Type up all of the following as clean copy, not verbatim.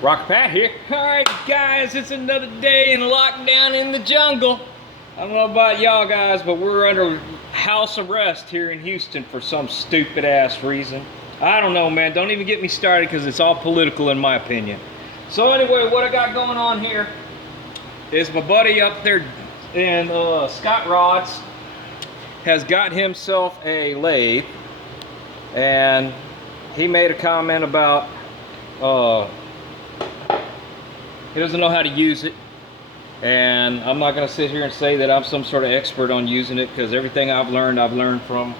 Rock Pat here. Alright guys, it's another day in lockdown in the jungle. I don't know about y'all guys, but we're under house arrest here in Houston for some stupid ass reason. I don't know, man. Don't even get me started because it's all political in my opinion. So anyway, what I got going on here is my buddy up there in Scott Rods has got himself a lathe, and he made a comment about he doesn't know how to use it, and I'm not going to sit here and say that I'm some sort of expert on using it, because everything I've learned from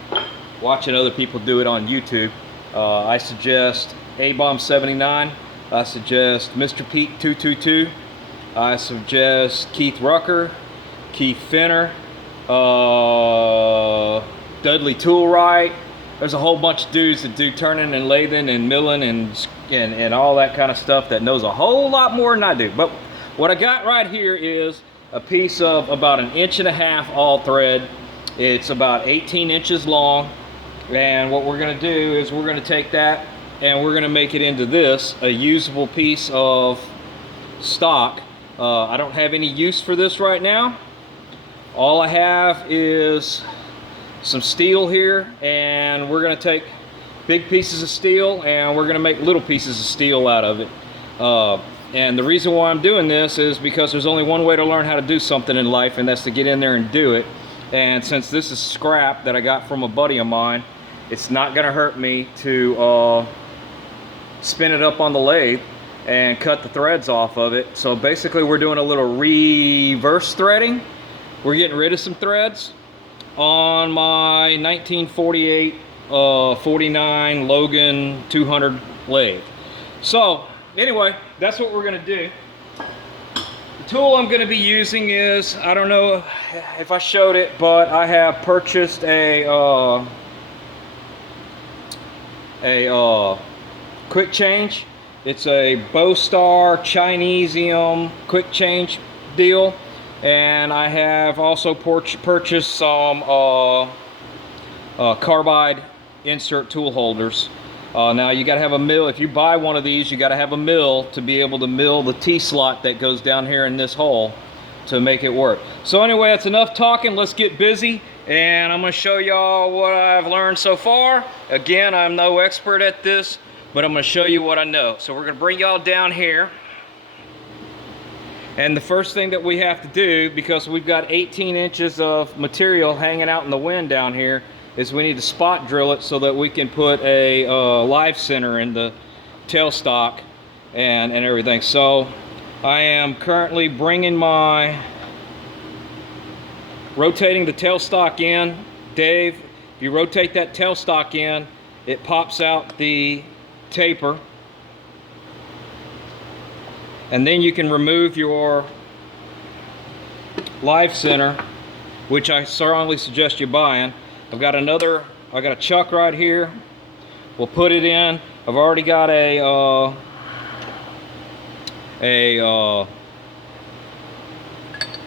watching other people do it on YouTube. I suggest A-Bomb 79. I suggest Mr. Pete 222. I suggest Keith Rucker, Keith Finner, Dudley Toolwright. There's a whole bunch of dudes that do turning and lathing and milling and all that kind of stuff that knows a whole lot more than I do. But what I got right here is a piece of about 1.5 inches all thread. It's about 18 inches long, and what we're going to do is we're going to take that and we're going to make it into this, a usable piece of stock. I don't have any use for this right now. All I have is some steel here, and we're going to take big pieces of steel and we're going to make little pieces of steel out of it. And the reason why I'm doing this is because there's only one way to learn how to do something in life, and that's to get in there and do it. And since this is scrap that I got from a buddy of mine, it's not going to hurt me to spin it up on the lathe and cut the threads off of it. So basically we're doing a little reverse threading. We're getting rid of some threads on my 1948 49 Logan 200 lathe. So anyway, that's what we're going to do. The tool I'm going to be using is, I don't know if I showed it, but I have purchased a quick change. It's a Bowstar Chinesium quick change deal, and I have also purchased some carbide insert tool holders. Now you got to have a mill. If you buy one of these, you got to have a mill to be able to mill the T-slot that goes down here in this hole to make it work. So anyway, that's enough talking. Let's get busy, and I'm going to show y'all what I've learned so far. Again, I'm no expert at this, but I'm going to show you what I know. So we're going to bring y'all down here, and the first thing that we have to do, because we've got 18 inches of material hanging out in the wind down here, is we need to spot drill it so that we can put a live center in the tailstock and everything. So I am currently rotating the tailstock in. Dave, if you rotate that tailstock in, it pops out the taper, and then you can remove your live center, which I strongly suggest you buying. I got a chuck right here. We'll put it in. I've already got a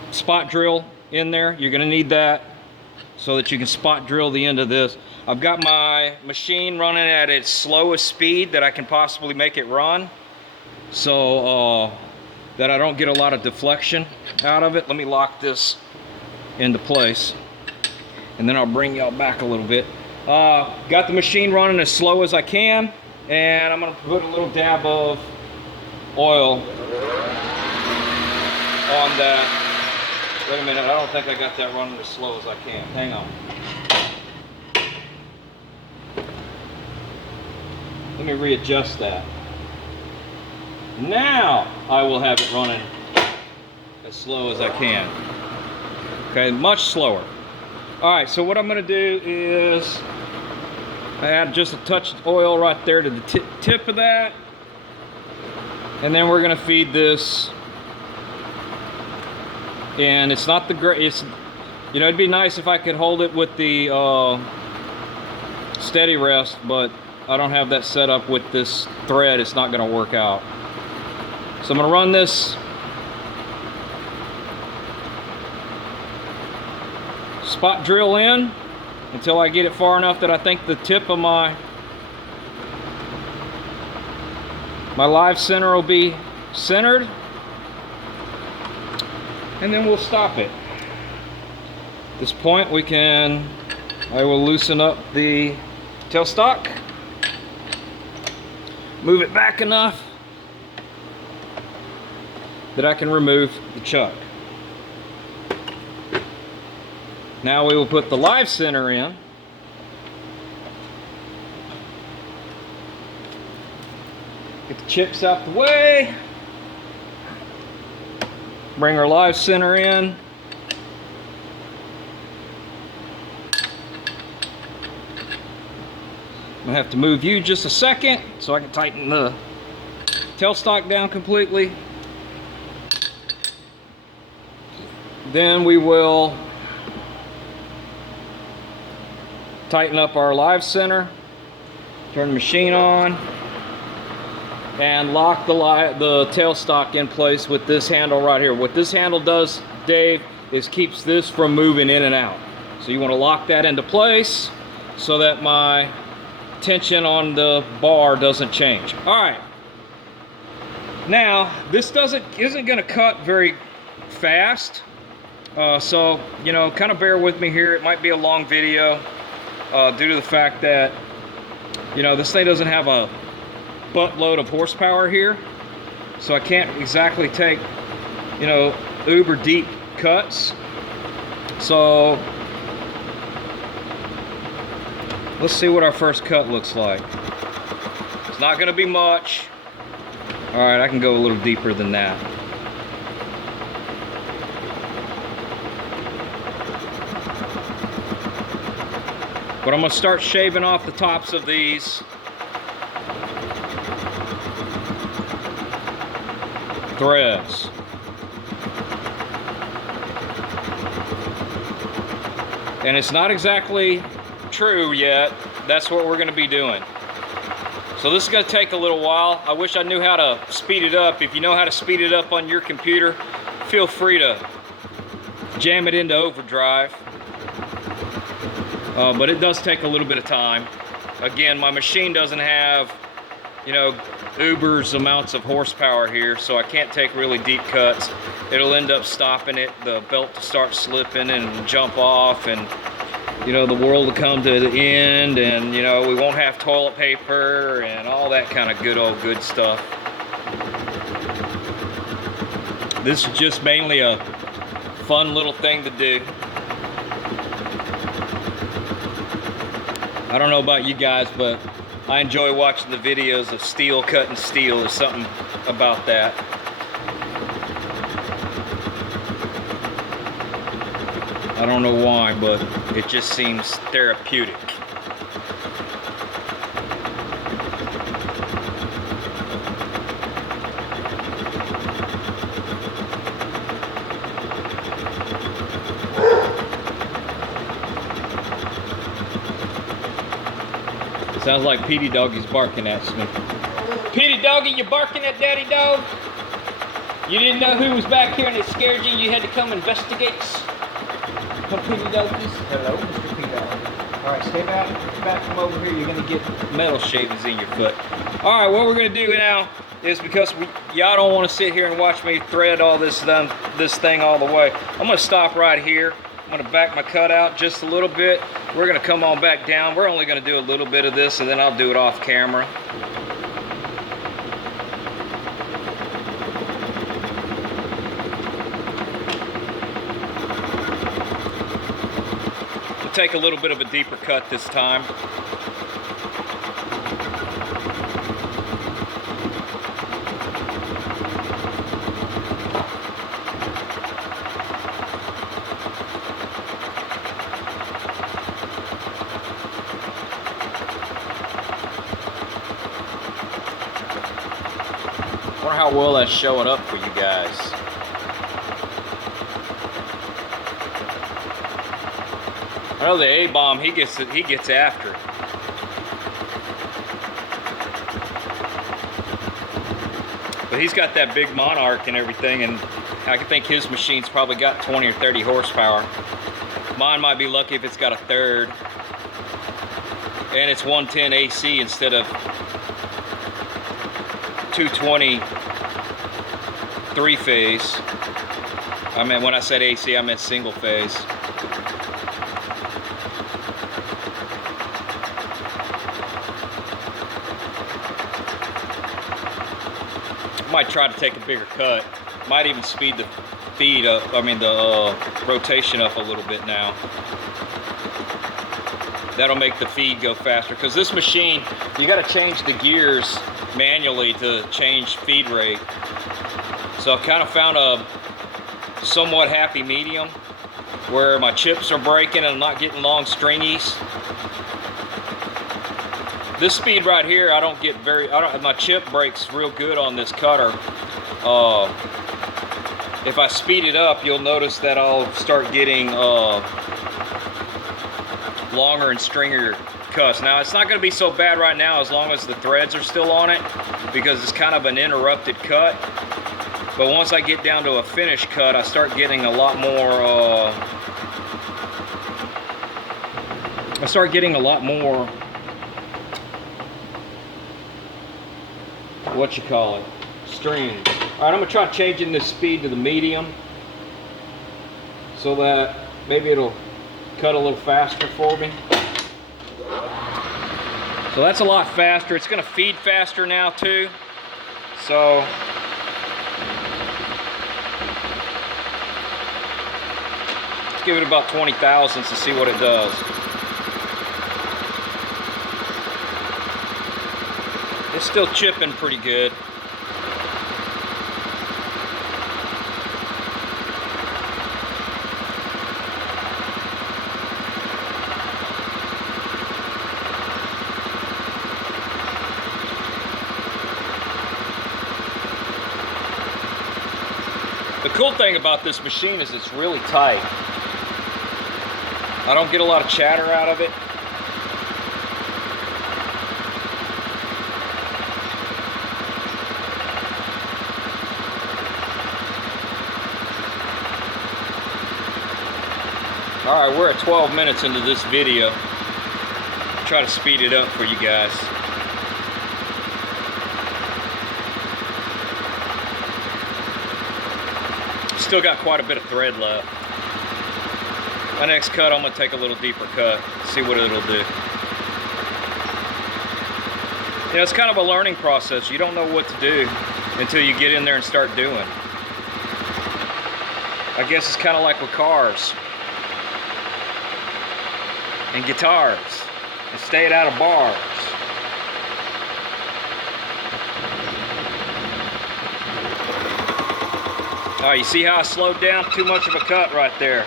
spot drill in there. You're gonna need that so that you can spot drill the end of this. I've got my machine running at its slowest speed that I can possibly make it run, so that I don't get a lot of deflection out of it. Let me lock this into place, and then I'll bring y'all back a little bit. Got the machine running as slow as I can, and I'm gonna put a little dab of oil on that. Wait a minute, I don't think I got that running as slow as I can. Hang on. Let me readjust that. Now I will have it running as slow as I can. Okay, much slower. Alright, so what I'm going to do is add just a touch of oil right there to the tip of that. And then we're going to feed this. And it's not the great, you know, it'd be nice if I could hold it with the steady rest, but I don't have that set up with this thread. It's not going to work out. So I'm going to run this spot drill in until I get it far enough that I think the tip of my My live center will be centered, and then we'll stop it. At this point I will loosen up the tailstock, move it back enough that I can remove the chuck. Now we will put the live center in. Get the chips out the way. Bring our live center in. I'm gonna have to move you just a second so I can tighten the tailstock down completely. Then we will tighten up our live center, turn the machine on, and lock the tailstock in place with this handle right here. What this handle does, Dave, is keeps this from moving in and out. So you want to lock that into place so that my tension on the bar doesn't change. All right. Now this isn't going to cut very fast, so you know, kind of bear with me here. It might be a long video due to the fact that, you know, this thing doesn't have a buttload of horsepower here, so I can't exactly take, you know, uber deep cuts. So let's see what our first cut looks like. It's not going to be much. All right, I can go a little deeper than that. But I'm going to start shaving off the tops of these threads. And it's not exactly true yet. That's what we're going to be doing. So this is going to take a little while. I wish I knew how to speed it up. If you know how to speed it up on your computer, feel free to jam it into overdrive. But it does take a little bit of time. Again, my machine doesn't have, you know, uber's amounts of horsepower here, so I can't take really deep cuts. It'll end up stopping it, the belt to start slipping and jump off, and you know, the world will come to the end, and you know, we won't have toilet paper and all that kind of good stuff. This is just mainly a fun little thing to do. I don't know about you guys, but I enjoy watching the videos of steel cutting steel. There's something about that. I don't know why, but it just seems therapeutic. Sounds like Petey Doggy's barking at me. Petey Doggy, you barking at Daddy Dog? You didn't know who was back here and it scared you? You had to come investigate? Come Petey Doggies. Hello, Mr. Petey Dog. Alright, stay back from over here. You're going to get metal shavings in your foot. Alright, what we're going to do now is, because y'all don't want to sit here and watch me thread all this thing all the way, I'm going to stop right here. I'm going to back my cut out just a little bit. We're going to come on back down. We're only going to do a little bit of this, and then I'll do it off camera. We'll take a little bit of a deeper cut this time. I wonder how well that's showing up for you guys. I know the A-bomb, he gets after it. But he's got that big monarch and everything, and I think his machine's probably got 20 or 30 horsepower. Mine might be lucky if it's got a third. And it's 110 AC instead of 220 3-phase. I mean, when I said AC, I meant single phase. Might try to take a bigger cut. Might even speed the feed up, the rotation up a little bit now. That'll make the feed go faster, because this machine, you got to change the gears manually to change feed rate. So I kind of found a somewhat happy medium where my chips are breaking and I'm not getting long stringies. This speed right here, I don't get my chip breaks real good on this cutter. If I speed it up, you'll notice that I'll start getting longer and stringier cuts. Now, it's not going to be so bad right now as long as the threads are still on it, because it's kind of an interrupted cut. But once I get down to a finished cut, I start getting a lot more, what you call it, strings. All right, I'm gonna try changing this speed to the medium so that maybe it'll cut a little faster for me. So that's a lot faster. It's gonna feed faster now too. So let's give it about 20 thousandths to see what it does. It's still chipping pretty good. The cool thing about this machine is it's really tight. I don't get a lot of chatter out of it. All right, we're at 12 minutes into this video. I'll try to speed it up for you guys. Still got quite a bit of thread left. My next cut, I'm gonna take a little deeper cut, see what it'll do. You know, it's kind of a learning process. You don't know what to do until you get in there and start doing. I guess it's kind of like with cars and guitars, and staying out of bars. All right, you see how I slowed down? Too much of a cut right there.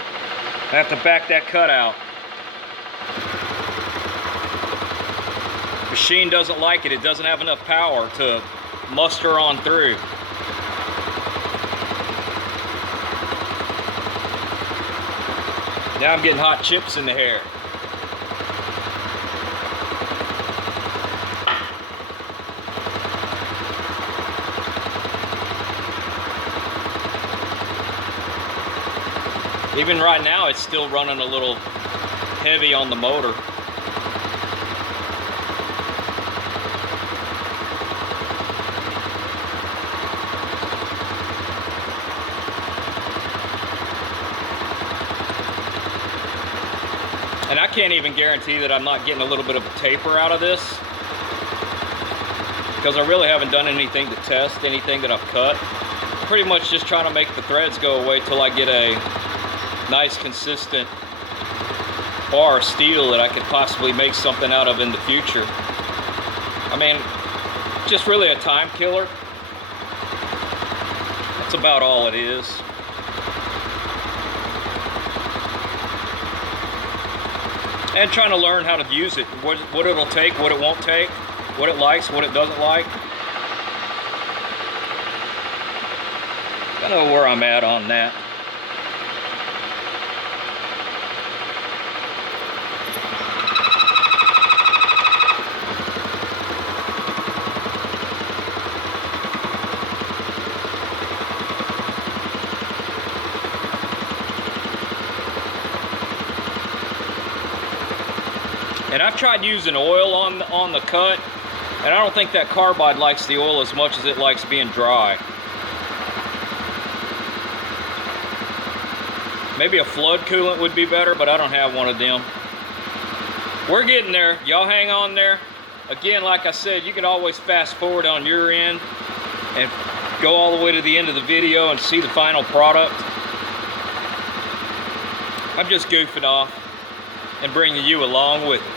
I have to back that cut out. Machine doesn't like it. It doesn't have enough power to muster on through. Now I'm getting hot chips in the hair. Even right now, it's still running a little heavy on the motor. And I can't even guarantee that I'm not getting a little bit of a taper out of this, because I really haven't done anything to test anything that I've cut. Pretty much just trying to make the threads go away till I get a nice consistent bar of steel that I could possibly make something out of in the future. I mean, just really a time killer. That's about all it is. And trying to learn how to use it, what it'll take, what it won't take, what it likes, what it doesn't like. I know where I'm at on that. And I've tried using oil on the cut, And I don't think that carbide likes the oil as much as it likes being dry. Maybe a flood coolant would be better, but I don't have one of them. We're getting there. Y'all hang on there. Again, like I said, you can always fast forward on your end and go all the way to the end of the video and see the final product. I'm just goofing off and bringing you along with it.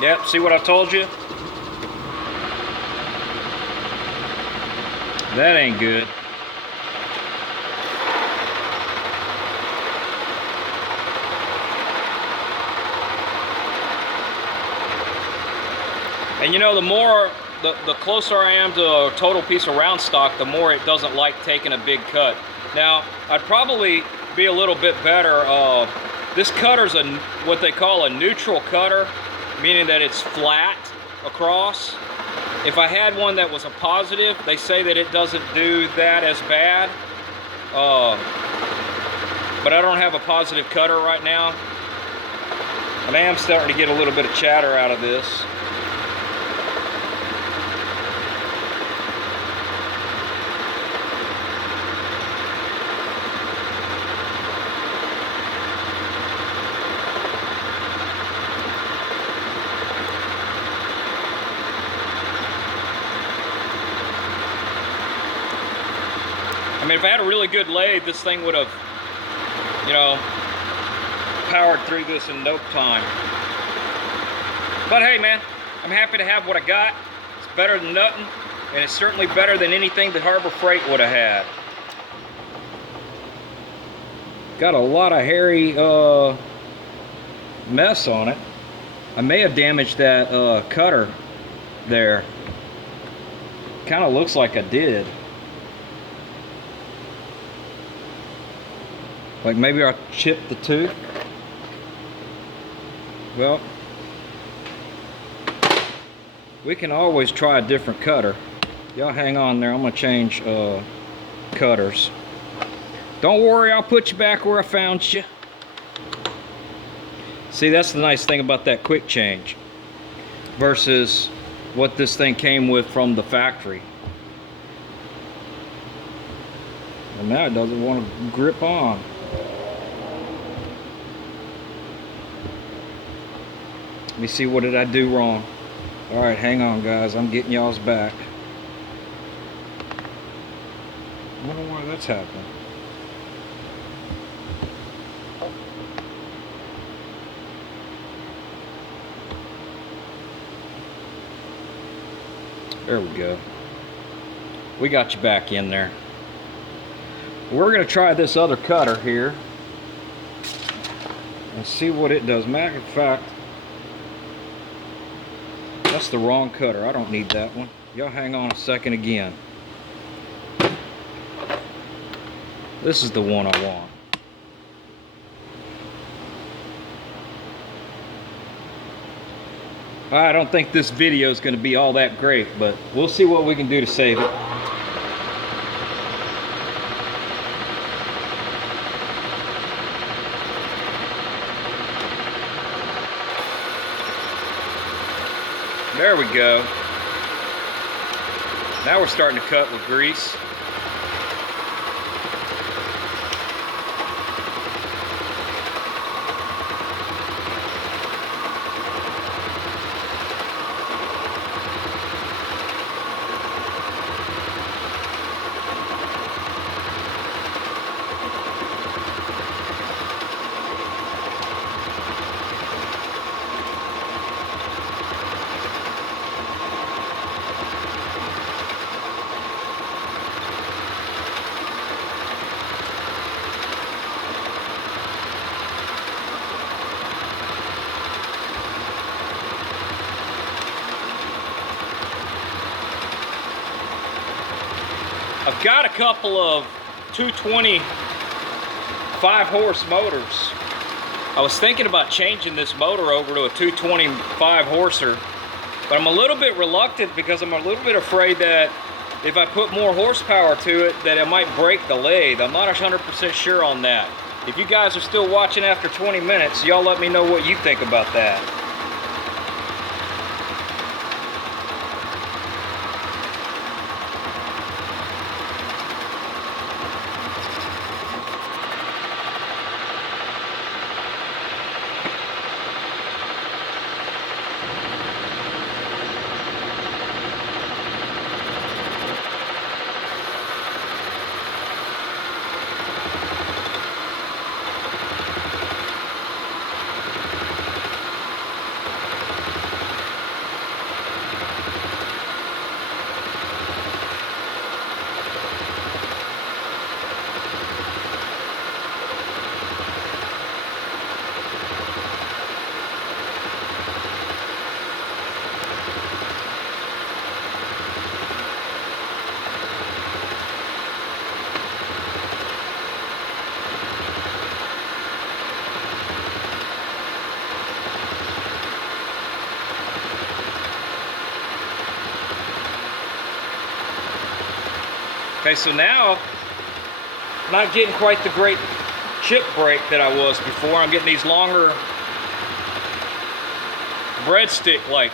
Yep, see what I told you? That ain't good. And you know, the closer I am to a total piece of round stock, the more it doesn't like taking a big cut. Now, I'd probably be a little bit better. This cutter's what they call a neutral cutter, meaning that it's flat across. If I had one that was a positive, they say that it doesn't do that as bad. But I don't have a positive cutter right now. And I am starting to get a little bit of chatter out of this. I mean, if I had a really good lathe, this thing would have, you know, powered through this in no time. But hey, man, I'm happy to have what I got. It's better than nothing, and it's certainly better than anything that Harbor Freight would have had. Got a lot of hairy mess on it. I may have damaged that cutter there. Kind of looks like I did. Like maybe I chipped the tooth. Well, we can always try a different cutter. Y'all hang on there. I'm gonna change cutters. Don't worry, I'll put you back where I found you. See, that's the nice thing about that quick change versus what this thing came with from the factory. And now it doesn't want to grip on. Let me see, what did I do wrong? All right, hang on, guys. I'm getting y'all's back. I wonder why that's happening. There we go. We got you back in there. We're going to try this other cutter here and see what it does. Matter of fact, that's the wrong cutter. I don't need that one. Y'all hang on a second again. This is the one I want. I don't think this video is going to be all that great, but we'll see what we can do to save it. There we go. Now we're starting to cut with grease. I've got a couple of 220 5-horse motors. I was thinking about changing this motor over to a 220 5-horser, but I'm a little bit reluctant because I'm a little bit afraid that if I put more horsepower to it, that it might break the lathe. I'm not 100% sure on that. If you guys are still watching after 20 minutes, y'all let me know what you think about that. Okay, so now I'm not getting quite the great chip break that I was before. I'm getting these longer breadstick like.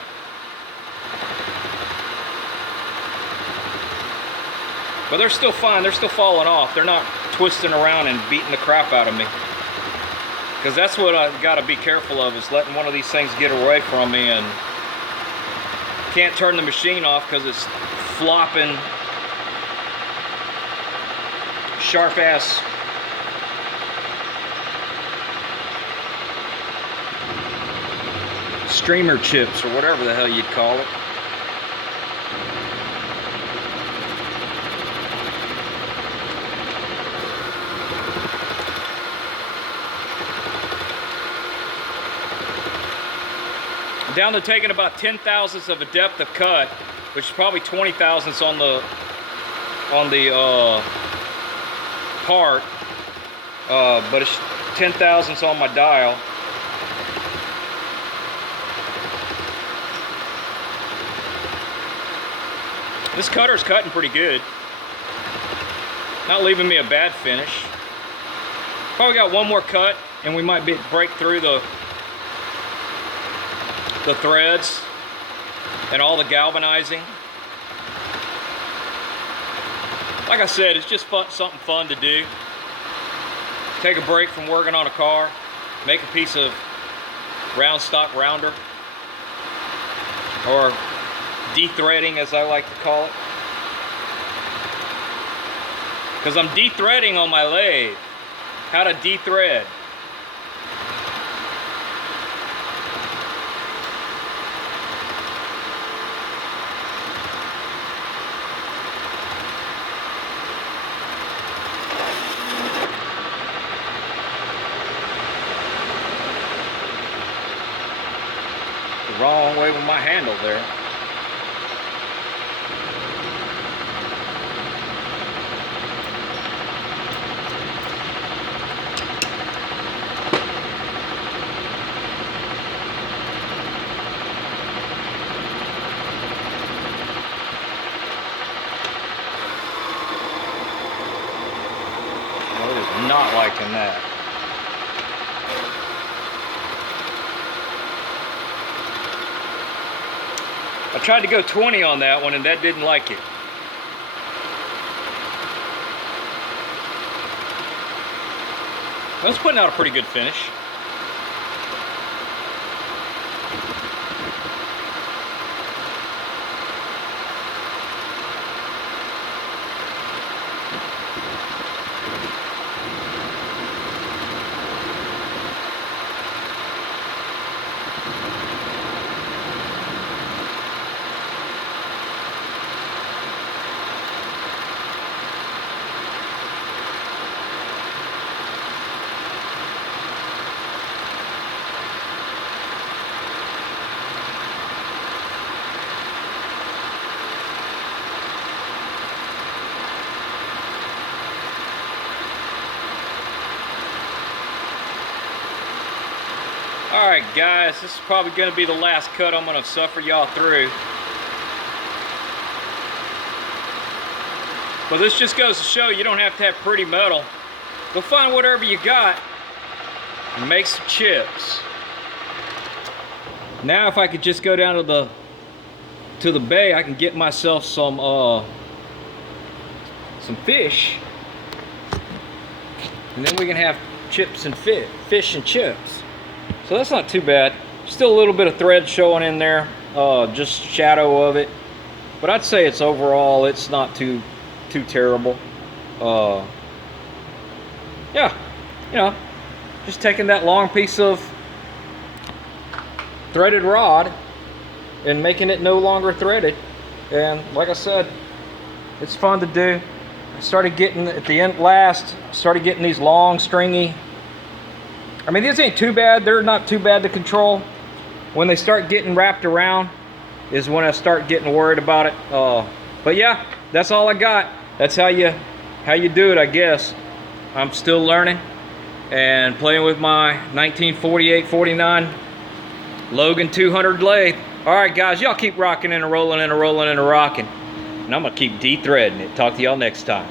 But they're still fine, they're still falling off. They're not twisting around and beating the crap out of me. Because that's what I've got to be careful of, is letting one of these things get away from me and can't turn the machine off because it's flopping sharp ass streamer chips or whatever the hell you'd call it. I'm down to taking about 10 thousandths of a depth of cut, which is probably 20 thousandths on the part, but it's 10 thousandths on my dial. This cutter's cutting pretty good. Not leaving me a bad finish. Probably got one more cut and we might break through the threads and all the galvanizing. Like I said, it's just something fun to do. Take a break from working on a car, make a piece of round stock rounder, or de-threading as I like to call it. Because I'm de-threading on my lathe. How to de-thread. The wrong way with my handle there. Not liking that. I tried to go 20 on that one and that didn't like it. That's putting out a pretty good finish. All right, guys, this is probably going to be the last cut I'm going to suffer y'all through. But this just goes to show you don't have to have pretty metal. Go find whatever you got and make some chips. Now if I could just go down to the bay, I can get myself some fish. And then we can have chips and fish and chips. So that's not too bad. Still a little bit of thread showing in there, just shadow of it. But I'd say it's overall, it's not too terrible. Yeah, you know, just taking that long piece of threaded rod and making it no longer threaded. And like I said, it's fun to do. I started getting, at the end started getting these long stringy, I mean, these ain't too bad. They're not too bad to control. When they start getting wrapped around is when I start getting worried about it. But yeah, that's all I got. That's how you do it, I guess. I'm still learning and playing with my 1948-49 Logan 200 lathe. All right, guys, y'all keep rocking and rolling and rolling and rocking. And I'm gonna keep de-threading it. Talk to y'all next time.